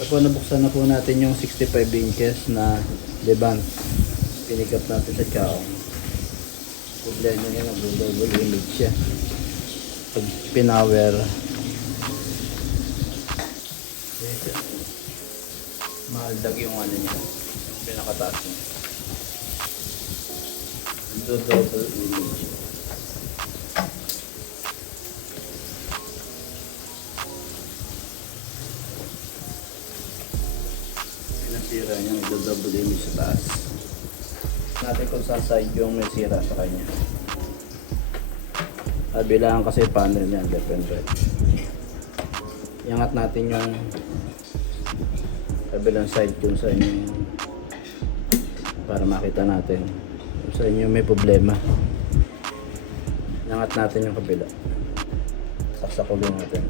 Tapos nabuksan na po natin yung 65 inches na Levant. Pinikap natin sa chow. Problema niya, nag-double image siya. Pag pinower, maaldag yung ano niya, yung pinakataas niya. Double image. Pinasira niya, double image sa taas. Natin kung saan side yung may sira sa kanya. Bilangan kasi panel niya, left and right. Iangat natin yung kabilang side kung sa inyo para makita natin kung sa inyo may problema. Iangat natin yung kabila. Saksakulin natin.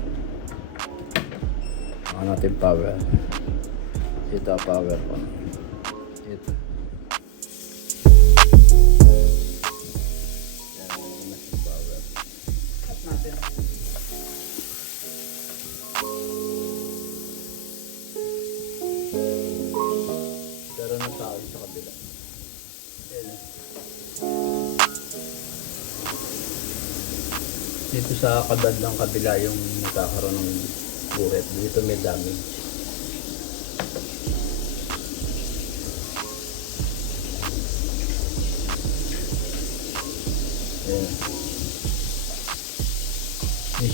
Iangat natin power. Ito power ko. Ito. Karoon ng tao sa kabila. Dito sa kabadlang kabila yung nagkakaroon ng buret. Dito may damage. Ayan.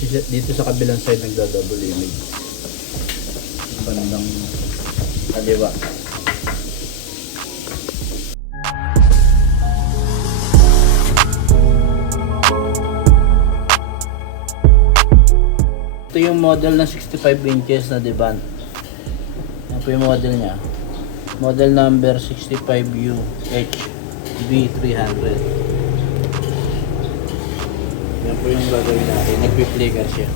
Dito sa kabilang side nagda-double image. Bandang kaliwa. Ito yung model na 65 inches na Devant. Yan po yung model niya. Model number 65UHB300. Yan po yung gagawin natin. Nagpi-flicker siya.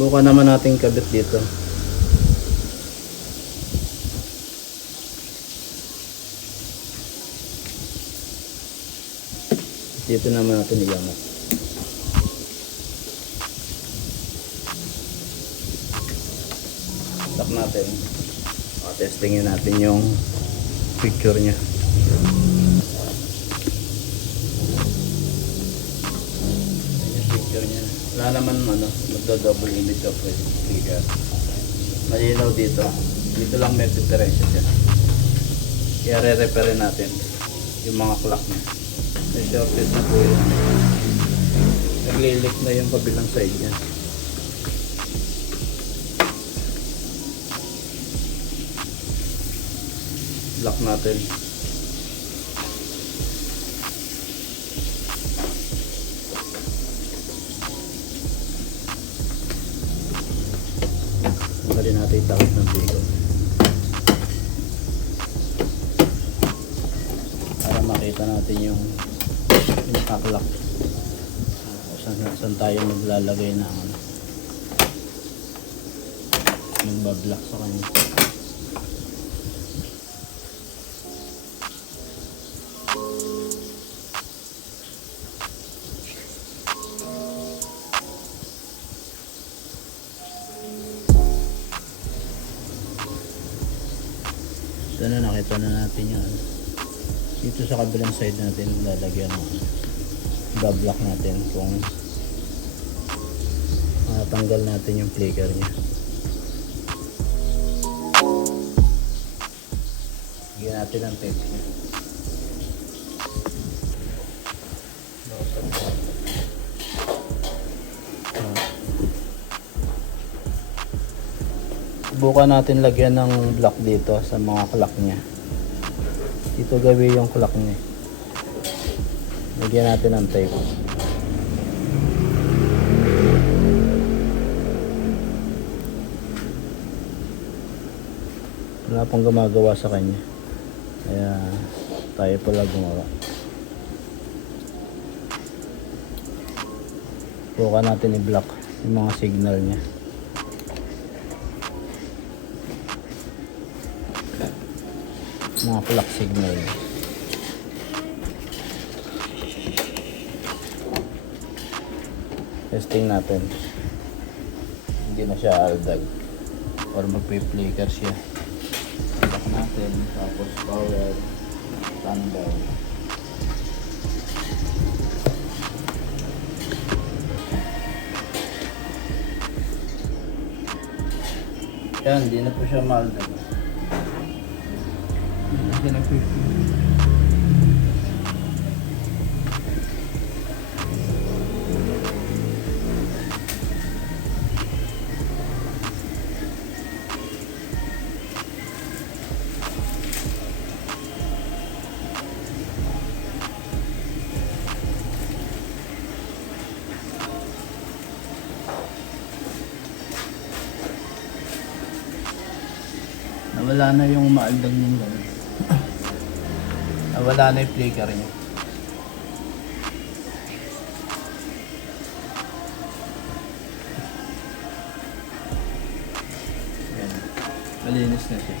Buka naman natin kabit dito. Dito naman natin iangat. Lock natin. Testingin natin yung picture niya. Wala naman magdo-double image of figure. Malinaw dito. Dito lang may diferensya siya. Kaya re-repair natin yung mga clock niya. May shorted na po yun. Naglilik na yung kabilang side niya. Lock natin. Tanggalin natin yung takip ng bigo para makita natin yung nakaklak saan tayo maglalagay na magbablock sa kanya. Ito na, nakita na natin yung dito sa kabilang side natin lalagyan ng bablock natin kung matanggal natin yung flicker nya. Lagyan natin ang tape nya. Subukan natin lagyan ng block dito sa mga clock nya. Dito gawin yung clock nya. Lagyan natin ng tape. Wala pong gumagawa sa kanya. Kaya tayo pala gumawa. Subukan natin i-block yung mga signal nya. Mga clock signal. Testing natin. hindi na siya aldag or magpi-flicker siya. Lock natin, tapos power, standby. Yan, hindi na po siya maaldag. Hindi na siya nagpi-flicker. Nawala na yung maaldag ng gano'n. Nawala na yung flicker niya. Yan. Malinis na siya.